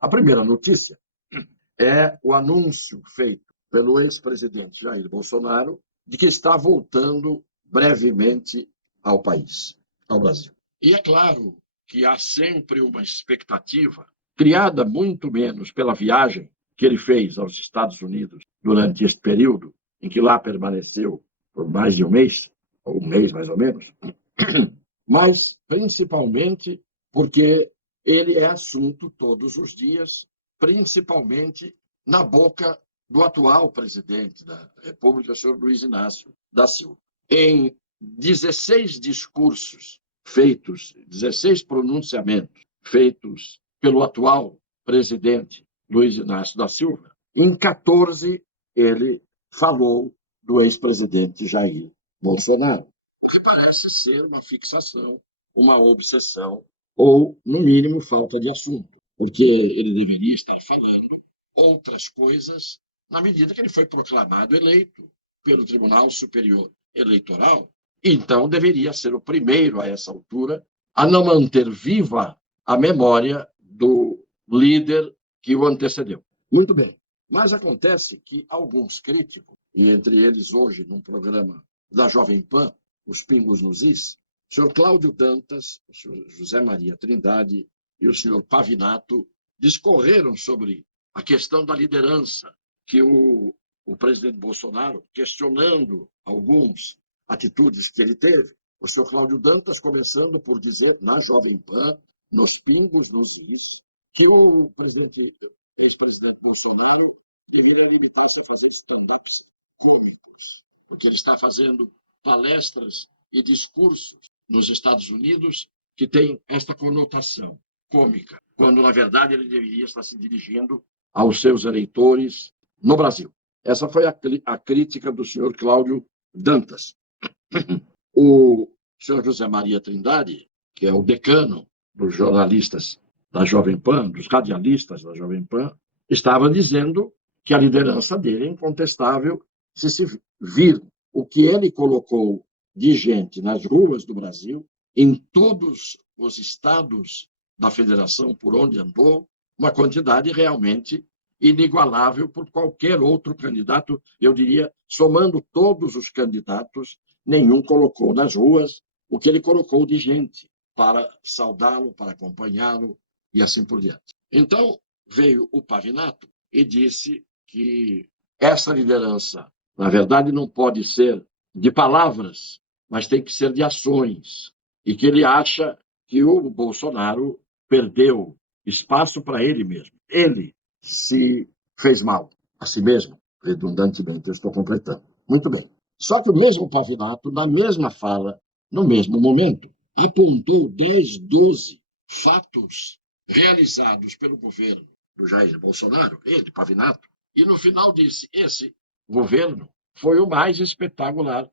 A primeira notícia é o anúncio feito pelo ex-presidente Jair Bolsonaro de que está voltando brevemente ao país, ao Brasil. E é claro que há sempre uma expectativa, criada muito menos pela viagem que ele fez aos Estados Unidos durante este período, em que lá permaneceu por mais de um mês, ou um mês mais ou menos, mas principalmente porque ele é assunto todos os dias, principalmente na boca do atual presidente da República, senhor Luiz Inácio da Silva. Em 16 discursos feitos, 16 pronunciamentos feitos pelo atual presidente Luiz Inácio da Silva, em 14 ele falou do ex-presidente Jair Bolsonaro, que parece ser uma fixação, uma obsessão, ou, no mínimo, falta de assunto, porque ele deveria estar falando outras coisas na medida que ele foi proclamado eleito pelo Tribunal Superior Eleitoral. Então, deveria ser o primeiro, a essa altura, a não manter viva a memória do líder que o antecedeu. Muito bem. Mas acontece que alguns críticos, e entre eles hoje, num programa da Jovem Pan, Os Pingos nos Is, o senhor Cláudio Dantas, o senhor José Maria Trindade e o senhor Pavinato discorreram sobre a questão da liderança que o presidente Bolsonaro, questionando algumas atitudes que ele teve, o senhor Cláudio Dantas começando por dizer, na Jovem Pan, nos Pingos nos Is, que o ex-presidente Bolsonaro deveria limitar-se a fazer stand-ups cômicos, porque ele está fazendo palestras e discursos nos Estados Unidos que têm esta conotação cômica, quando, na verdade, ele deveria estar se dirigindo aos seus eleitores no Brasil. Essa foi a crítica do senhor Cláudio Dantas. O senhor José Maria Trindade, que é o decano dos jornalistas da Jovem Pan, dos radialistas da Jovem Pan, estava dizendo que a liderança dele é incontestável se vir o que ele colocou de gente nas ruas do Brasil, em todos os estados da federação por onde andou, uma quantidade realmente inigualável por qualquer outro candidato. Eu diria, somando todos os candidatos, nenhum colocou nas ruas o que ele colocou de gente para saudá-lo, para acompanhá-lo e assim por diante. Então, veio o Pavinato e disse que essa liderança, na verdade, não pode ser de palavras, mas tem que ser de ações. E que ele acha que o Bolsonaro perdeu espaço para ele mesmo. Ele se fez mal a si mesmo, redundantemente, eu estou completando. Muito bem. Só que o mesmo Pavinato, na mesma fala, no mesmo momento, apontou 10, 12 fatos realizados pelo governo do Jair Bolsonaro, ele, Pavinato, e no final disse: esse governo foi o mais espetacular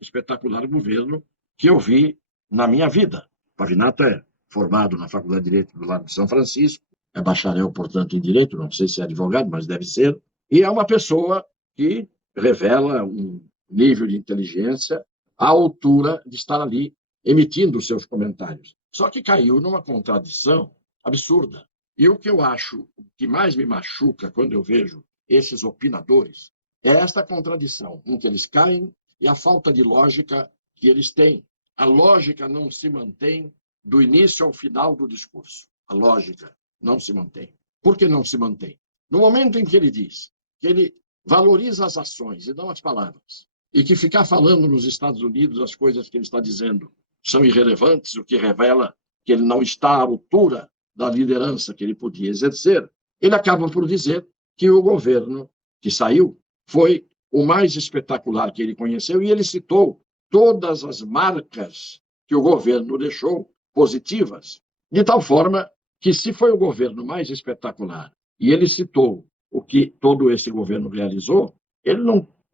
governo que eu vi na minha vida. Pavinato é formado na Faculdade de Direito do Largo de São Francisco, é bacharel, portanto, em Direito, não sei se é advogado, mas deve ser, e é uma pessoa que revela um nível de inteligência à altura de estar ali emitindo os seus comentários. Só que caiu numa contradição absurda. E o que eu acho que mais me machuca quando eu vejo esses opinadores é esta contradição em que eles caem e a falta de lógica que eles têm. A lógica não se mantém do início ao final do discurso. A lógica não se mantém. Por que não se mantém? No momento em que ele diz que ele valoriza as ações e não as palavras, e que ficar falando nos Estados Unidos as coisas que ele está dizendo são irrelevantes, o que revela que ele não está à altura da liderança que ele podia exercer, ele acaba por dizer que o governo que saiu foi o mais espetacular que ele conheceu, e ele citou todas as marcas que o governo deixou positivas, de tal forma que, se foi o governo mais espetacular, e ele citou o que todo esse governo realizou, ele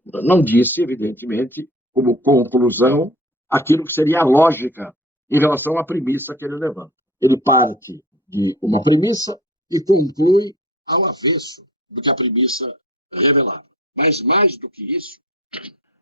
não disse, evidentemente, como conclusão, aquilo que seria a lógica em relação à premissa que ele levanta. Ele parte de uma premissa e conclui ao avesso do que a premissa revelava. Mas, mais do que isso,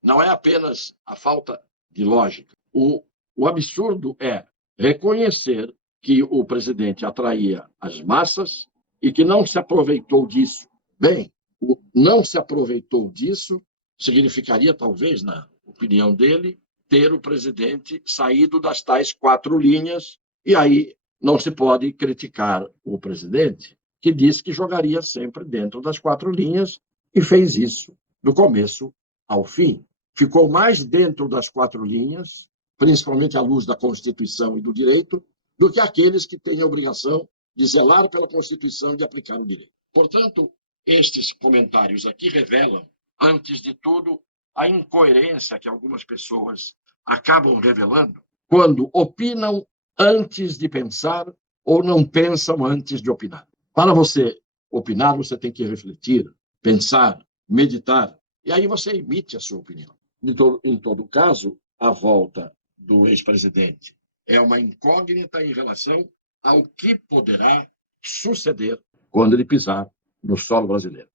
não é apenas a falta de lógica. O absurdo é reconhecer que o presidente atraía as massas e que não se aproveitou disso. Bem, o não se aproveitou disso significaria, talvez, na opinião dele, ter o presidente saído das tais 4 linhas, e aí não se pode criticar o presidente, que disse que jogaria sempre dentro das 4 linhas e fez isso do começo ao fim. Ficou mais dentro das 4 linhas, principalmente à luz da Constituição e do direito, do que aqueles que têm a obrigação de zelar pela Constituição e de aplicar o direito. Portanto, estes comentários aqui revelam, antes de tudo, a incoerência que algumas pessoas acabam revelando quando opinam antes de pensar ou não pensam antes de opinar. Para você opinar, você tem que refletir, pensar, meditar, e aí você emite a sua opinião. Em todo caso, a volta do ex-presidente é uma incógnita em relação ao que poderá suceder quando ele pisar no solo brasileiro.